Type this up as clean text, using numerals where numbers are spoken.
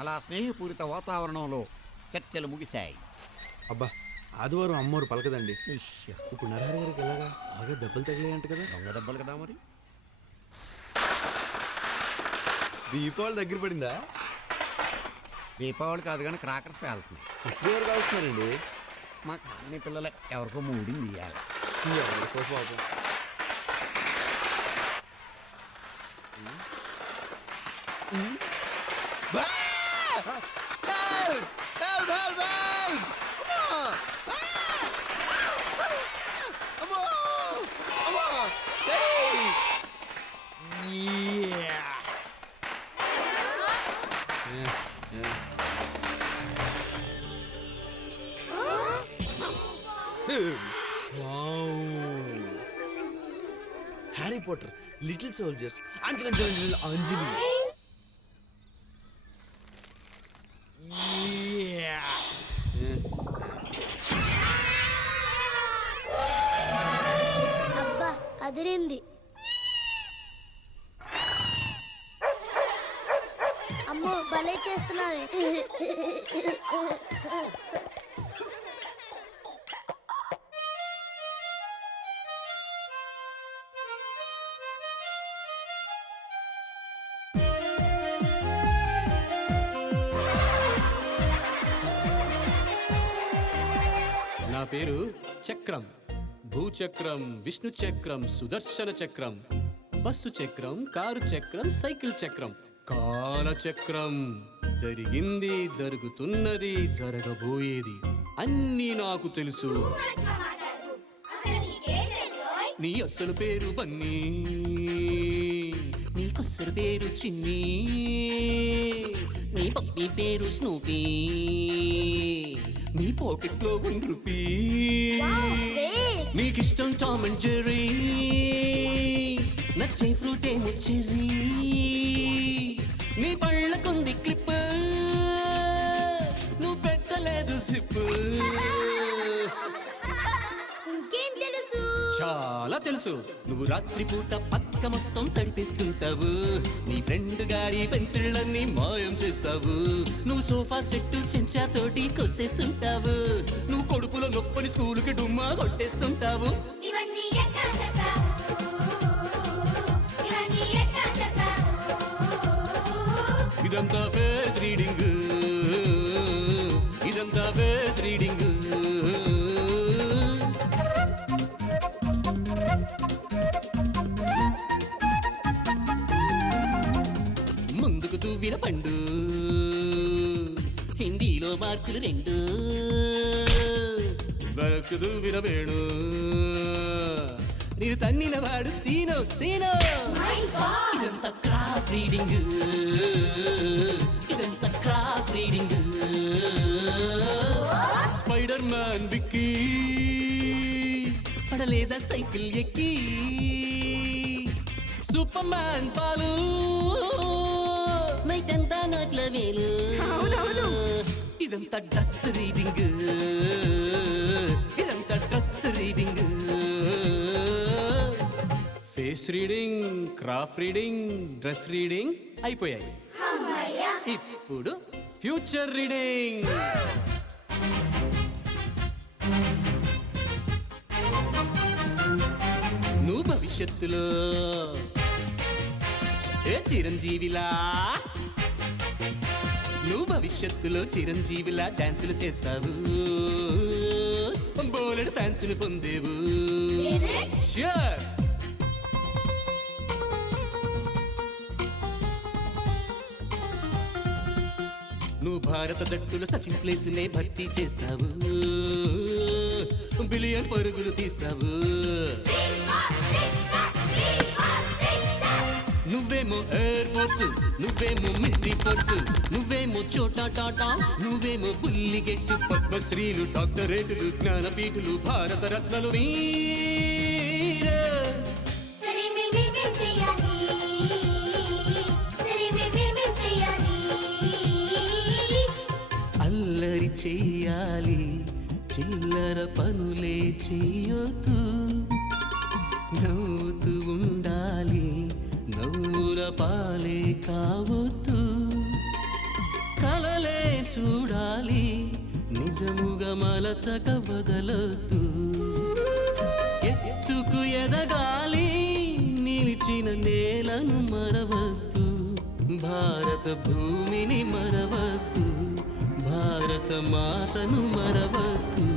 అలా స్నేహపూరిత వాతావరణంలో చర్చలు ముగిశాయి. అబ్బా ఆదివారం అమ్మోరు పలకదండి. ఇష్, ఇప్పుడు నరహరి గారికి ఎలాగా బాగా దెబ్బలు తగిలాయంట కదా. దొంగ దెబ్బలు కదా మరి. దీపావళి దగ్గర పడిందా? దీపావళి కాదు కానీ క్రాకర్స్ పేలుతున్నాయి. ఎవరు కాలుస్తున్నారండి? మా కాలనీ పిల్లలే ఎవరికో మూడింది ఇయ్యాలి. ఎవరికో పాపం. హ్యారీ పోటర్, లిటిల్ సోల్జర్స్, అంజలి అంజలి. అబ్బా అదిరింది. అమ్మో భలే చేస్తున్నావే. నా పేరు చక్రం. భూచక్రం, విష్ణు చక్రం, సుదర్శన చక్రం, బస్సు చక్రం, కారు చక్రం, సైకిల్ చక్రం, కాలచక్రం. జరిగింది, జరుగుతున్నది, జరగబోయేది అన్నీ నాకు తెలుసు. నీ అసలు పేరు బన్నీ, నీ కొసరు పేరు చిన్ని, నీ పప్పి పేరు స్నూపీ, నీ పాకెట్లో 1 రూపీ. నీకిష్టం టామ్ అండ్ జెర్రీ, నచ్చే ఫ్రూట్ ఏమో చెర్రీ. నీ పళ్ళకుంది క్లిప్, నువ్వు పెట్టలేదు సిప్. ఇంకేం తెలుసు? చాలా తెలుసు. నువ్వు రాత్రిపూట పక్క మొత్తం తడిపిస్తుంటావు, నీ ఫ్రెండ్ గాడి పెన్సిళ్ళన్నీ మాయం చేస్తావు, నువ్వు సోఫా సెట్టు చెంచాతోటి కొసేస్తుంటావు, నువ్వు కొడుపులో నొప్పని స్కూలుకి డుమ్మా కొట్టేస్తుంటావు. ఇదంతా ఫేస్ రీడింగ్, ఇదంతా ఫేస్ రీడింగ్. ముందుకు దువ్విన పండు, హిందీలో మార్కులు 2. వెనక్కు దువ్విన వేణు, నేను తన్నిన వాడు సీనో సీనో. ఇదంతా క్రాఫ్ట్ రీడింగ్, ఇదంతా క్రాఫ్ట్ రీడింగ్. స్పైడర్ మ్యాన్ విక్కీ పడలేదా సైకిల్ ఎక్కి, సూపర్ మ్యాన్ పాలు నైట్ అంతా నోట్ల వేలు. ఇదంతా డ్రెస్ రీడింగ్, ఇదంతా dress reading. Face reading, craft reading, dress reading అయిపోయాయి. ఇప్పుడు ఫ్యూచర్ రీడింగ్. నువ్వు భవిష్యత్తులో ఏ చిరంజీవిలా, నువ్వు భవిష్యత్తులో చిరంజీవిలా డాన్సులు చేస్తావు, బోలెడు ఫ్యాన్సులు పొందేవు. ష్యూర్. నువ్వు భారత జట్టులో సచిన్ ప్లేసునే భర్తీ చేస్తావు, బిలియన్ పరుగులు తీస్తావు. నువ్వేమో ఎయిర్ ఫోర్స్, నువ్వేమో మిలిటరీ ఫోర్స్, నువ్వేమో చోటా టాటా, నువ్వేమో బుల్లి గేట్స్, పద్మశ్రీలు, డాక్టరేటులు, జ్ఞానపీఠులు, భారత రత్నలు. అల్లరి చెయ్యాలి, చిల్లర పనులే చెయ్యొద్దు, నవ్వుతూ ఉండాలి, నవ్వుల పాలే కావద్దు, చూడాలి నిజముగా మలచక వదలొద్దు ఎత్తుకు ఎదగాలి నిలిచిన నేలను మరవద్దు భారత భూమిని మరవద్దు భారత మాతను మరవద్దు